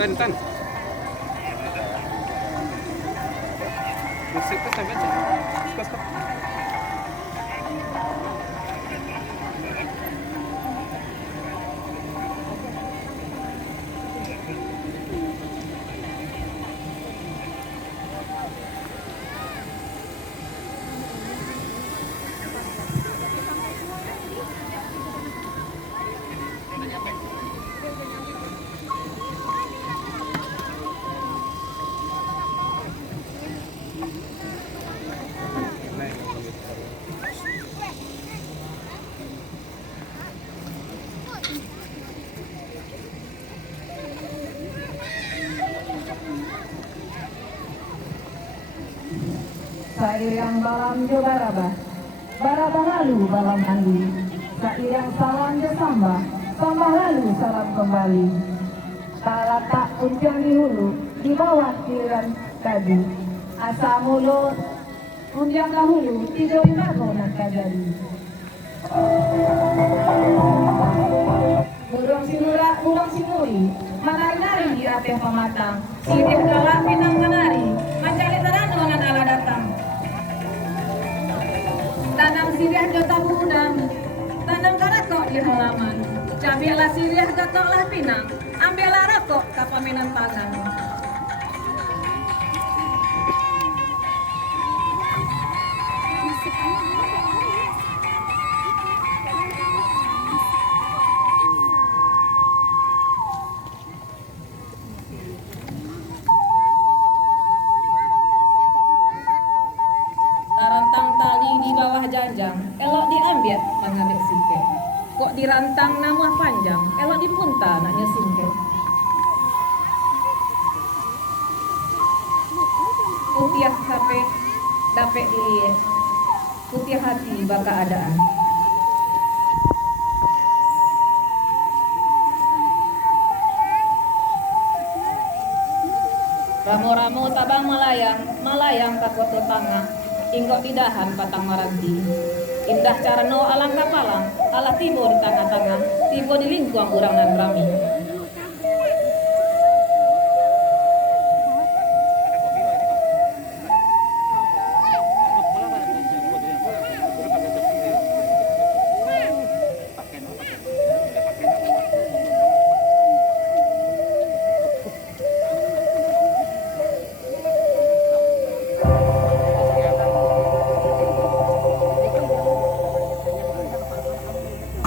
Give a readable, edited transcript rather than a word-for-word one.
Tan. Musik tuh sampai aja. Stop. Sairang balam jo barabah lalu balam mandi. Sairang salam jo sambah lalu salam kembali. Tak letak unjang di hulu, di bawah tiran tadi. Asa mulut, unjang dahulu, tidur di mago nak kajari. Burung sinura, burung sinuri, menari-nari di ateh pematang. Sirih kalah pinang menari, mencari terano nan ala datang. Tanam sirih jota budang, tanam karakok di halaman. Cabilah sirih gotoklah pinang, ambillah rokok kapaminan tangan. Tarantang tali di bawah janjang, elok diambil mengambil singket. Kok dirantang nama panjang, elok dipunta naknya singket. Putiah HP, dapet dilihat. Putiah hati baka adaan. Ramu-ramu tabang melayang takut tetangga. Inggok tidahan patang maranti. Indah carano alang kapalang, ala tibo di tengah-tengah, tibo di lingkuang urang dan rami.